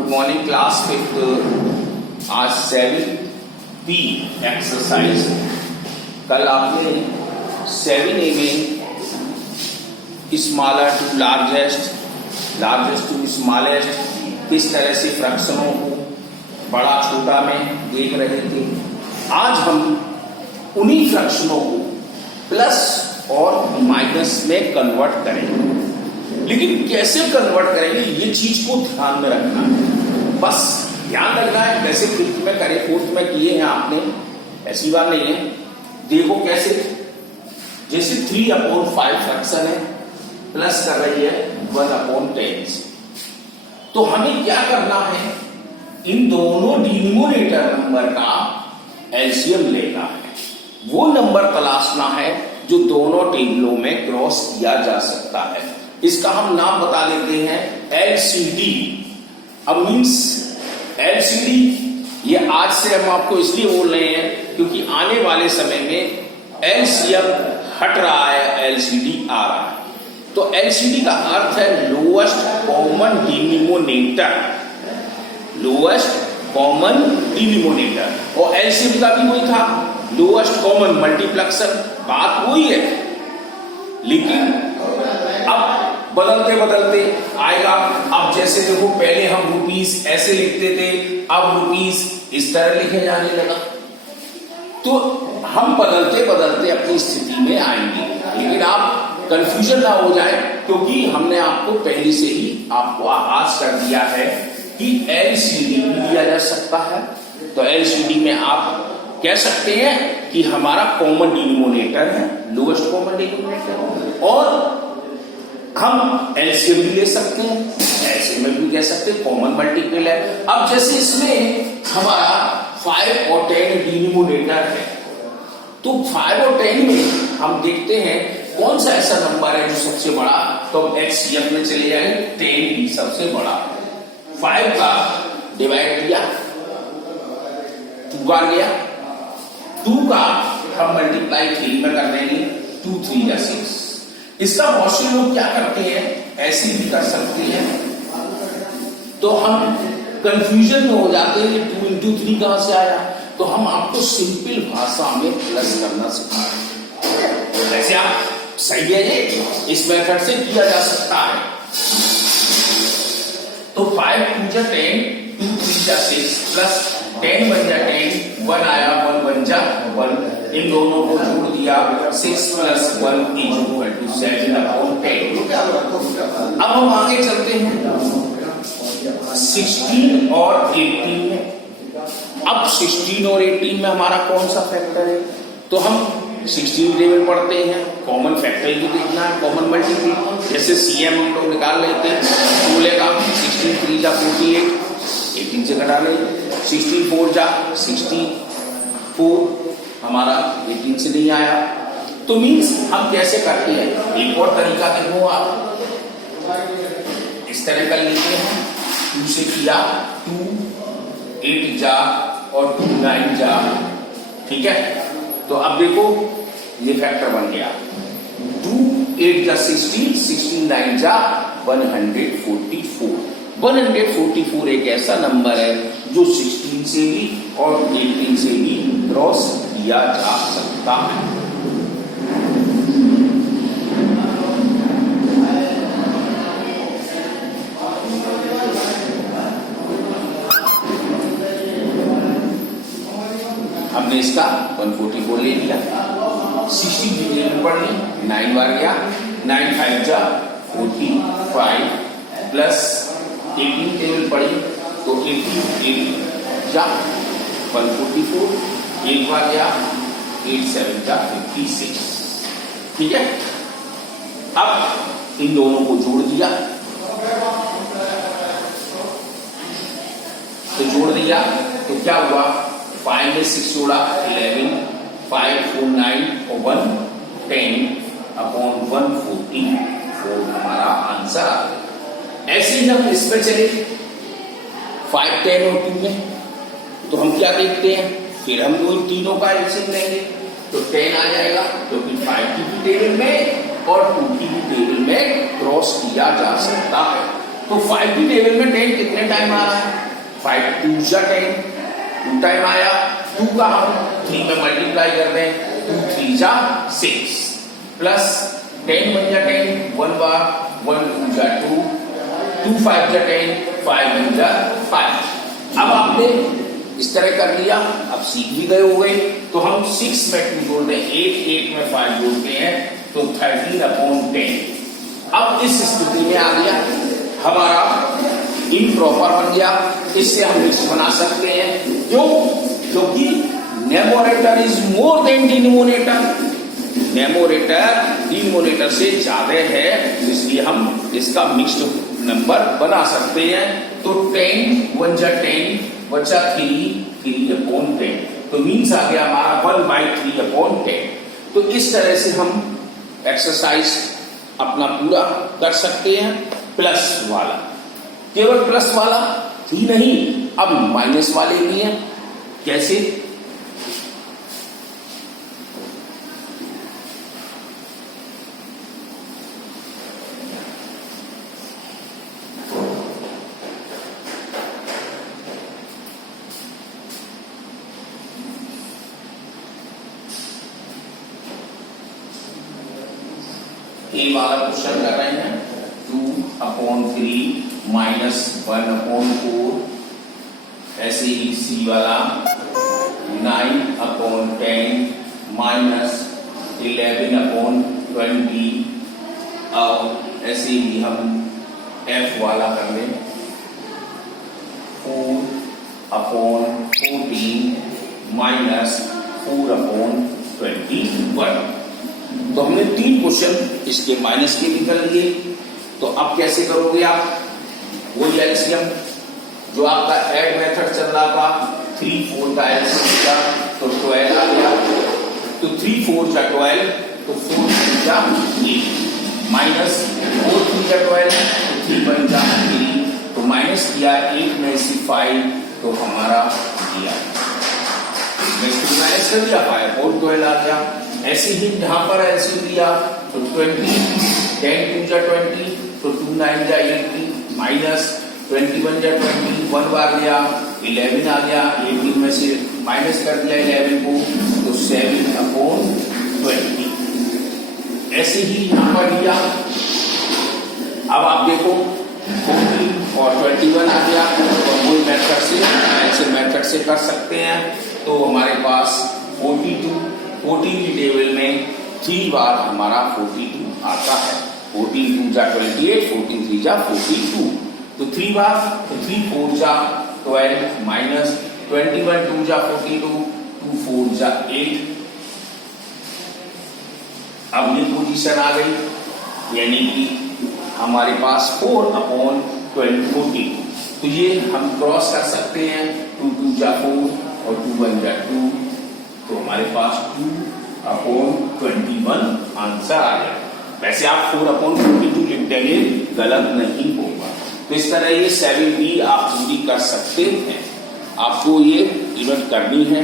Good morning class fifth. आज 7B exercise. कल आपने 7A में smaller to largest, largest to smallest किस तरह से फ्रैक्शनों को बड़ा छोटा में देख रहे थे। आज हम उन्हीं फ्रैक्शनों को प्लस और माइनस में कन्वर्ट करेंगे, लेकिन कैसे कन्वर्ट करेंगे ये चीज को ध्यान में रखना है। बस ध्यान रखना है। वैसे फिफ्थ में करे, फोर्थ में किए हैं आपने, ऐसी बात नहीं है। देखो कैसे, जैसे 3/5 फ्रैक्शन है, प्लस कर रही है 1/10। तो हमें क्या करना है, इन दोनों डिनोमिनेटर नंबर का एलसीएम लेना है। वो नंबर तलाशना है जो दोनों टेबलों में क्रॉस किया जा सकता है। इसका हम नाम बता लेते हैं एलसीडी। अब मीन्स एलसीडी, ये आज से हम आपको इसलिए बोल रहे हैं क्योंकि आने वाले समय में एलसीएम हट रहा है, एलसीडी आ रहा है। तो एलसीडी का अर्थ है lowest common denominator, lowest common denominator. और एलसीएम का भी वही था, लोएस्ट कॉमन मल्टीप्लेक्सर। बात वही है, लेकिन अब बदलते बदलते आएगा। अब जैसे देखो, पहले हम रुपीस ऐसे लिखते थे, अब रुपीस इस तरह लिखे जाने लगा। तो हम बदलते बदलते अपनी स्थिति में आएंगे, लेकिन आप कंफ्यूजन ना हो जाए, क्योंकि हमने आपको पहले से ही आपको आगाज कर दिया है कि एलसीडी भी लिया जा सकता है। तो एलसीडी में आप कह सकते हैं कि हमारा कॉमन डिनोमिनेटर है, लोएस्ट कॉमन डिनोमिनेटर, और हम एलसीएम भी ले सकते हैं, एलसीएम में भी कह सकते हैं कॉमन मल्टीपल है। अब जैसे इसमें हमारा 5 और 10 डिनोमिनेटर है, तो 5 और 10 में हम देखते हैं कौन सा ऐसा नंबर है जो सबसे बड़ा, तो हम एचसीएफ में चले जाएंगे, 10 ही सबसे बड़ा। 5 का डिवाइड किया 2 का गया, 2 का हम मल्टीप्लाई 3 में कर देंगे, 2 3 या 6। इसका बहुत से लोग क्या करते हैं, ऐसे भी कर सकते हैं, तो हम कंफ्यूजन में हो जाते हैं 2 into 3 कहां से आया। तो हम आपको सिंपल भाषा में प्लस करना सिखा रहे हैं। वैसे आप सही है, इस मेथड से किया जा सकता है। तो 5 2 जा 10, 2 3 जा 6, प्लस 10 1 जा 10, 1 आया, 1 1 जा 1। इन दोनों को जोड़ दिया, 6 + 1 = 7/10। अब हम आगे चलते हैं 16 और 18 में। अब 16 और 18 में हमारा कौन सा फैक्टर है, तो हम 16 टेबल पढ़ते हैं, कॉमन फैक्टर भी देखना है, कॉमन मल्टीपल। जैसे सीएम हम लोग निकाल लेते हैं, तो बोलेगा 16 3 जा 48, 18 से घटा लेंगे, 16 4 जा 64, हमारा 18 से नहीं आया। तो मीन्स हम कैसे करते हैं, एक और तरीका देखो, आप इस तरह कर लेते हैं। 2 से किया 2, 8 जा और 2 9 जा, ठीक है। तो अब देखो ये फैक्टर बन गया, 2 8 जा 16, 16 9 जा 144। 144 एक ऐसा नंबर है जो 16 से भी और 18 से भी क्रॉस किया जा सकता है। हमने इसका 144 ले लिया, 16 की टेबल पढ़ ली, 9 बार गया, 9 5 जा 45, प्लस 18 टेबल पढ़ी, तो 18 जा 144, एक बार गया, 8 7 जा 56, ठीक है। अब इन दोनों को जोड़ दिया, तो जोड़ दिया तो क्या हुआ, 5 में 6 जोड़ा 11, 5 4 9 और 1 10/144 हमारा आंसर आ गया। ऐसे ही हम इसमें चले 5 10 और 2 में, तो हम क्या देखते हैं, फिर हम दो तीनों का एलसीएम लेंगे, तो 10 आ जाएगा, क्योंकि 5 की भी टेबल में और 2 की भी टेबल में क्रॉस किया जा सकता है। तो 5 की टेबल में 10 कितने कितने टाइम आ रहा है, 5 2 जा 10, 2 टाइम आया, 2 का हम 3 में मल्टीप्लाई कर दें, 2 3 जा 6 प्लस 10 1 जा 10, 1 बार 1 2 जा 2, 2 5 जा 10, 5 1 जा 5। अब आपने इस तरह कर लिया, अब सीख भी गए हो गए, तो हम 6 में 2 जोड़ दें, 8 में 5 जोड़ते हैं तो 13/10। अब इस स्थिति में आ गया हमारा इम्प्रॉपर बन गया, इससे हम मिक्स बना सकते हैं, क्यों? क्योंकि numerator is more than denominator, numerator denominator से ज्यादा है, इसलिए हम इसका मिक्स्ड नंबर बना सकते हैं। तो 10 1 जा 10 बचा 3/10, तो मीन्स आ गया हमारा 1/3/10। तो इस तरह से हम एक्सरसाइज अपना पूरा कर सकते हैं। प्लस वाला, केवल प्लस वाला ही नहीं, अब माइनस वाले भी हैं। कैसे? ए वाला क्वेश्चन कर रहे हैं, 2/3 माइनस 1/4, ऐसे ही सी वाला 9/10 माइनस 11/20, और ऐसे ही हम एफ वाला कर लें, 4/14 माइनस 4/21। तो हमने 3 क्वेश्चन इसके माइनस के भी कर लिए। तो अब कैसे करोगे आप? वही एलसीएम जो आपका ऐड मेथड चल रहा था, 3 4 का एलसीएम का, तो 12 आ गया, तो 3 4 जा 12, तो 4 3 जा 8, माइनस 4 3 जा 12, तो 3 1 जा 3, तो माइनस किया 8 में से 5, तो हमारा दिया माइनस कर दिया 5 और 12 आ गया। ऐसे ही यहां पर एलसीएम दिया, तो 20 10 2 जा 20, तो 2 9 जा 18, माइनस 21 जा 20, 1 बार गया 11 आ गया, 18 में से माइनस कर दिया 11 को, तो 7/20। ऐसे ही यहां पर दिया। अब आप देखो 14 और 21 आ गया, तो कोई मेथड से ऐसे मेथड से कर सकते हैं। तो हमारे पास 14 की टेबल में 3 बार हमारा 42 आता है, 14 2 जा 28, 14 3 जा 42, तो 3 बार, तो 3 4 जा 12, माइनस 21 2 जा 42, 2 4 जा 8। अब ये पोजीशन आ गई, यानी कि हमारे पास 4/42, तो ये हम क्रॉस कर सकते हैं, 2 2 जा 4 और 2 1 जा 2, तो हमारे पास 2/21 आंसर आ गया। वैसे आप 4/42 लिख देंगे, गलत नहीं होगा। तो इस तरह ये 7B आप पूरी कर सकते हैं। आपको ये यूनिट करनी है।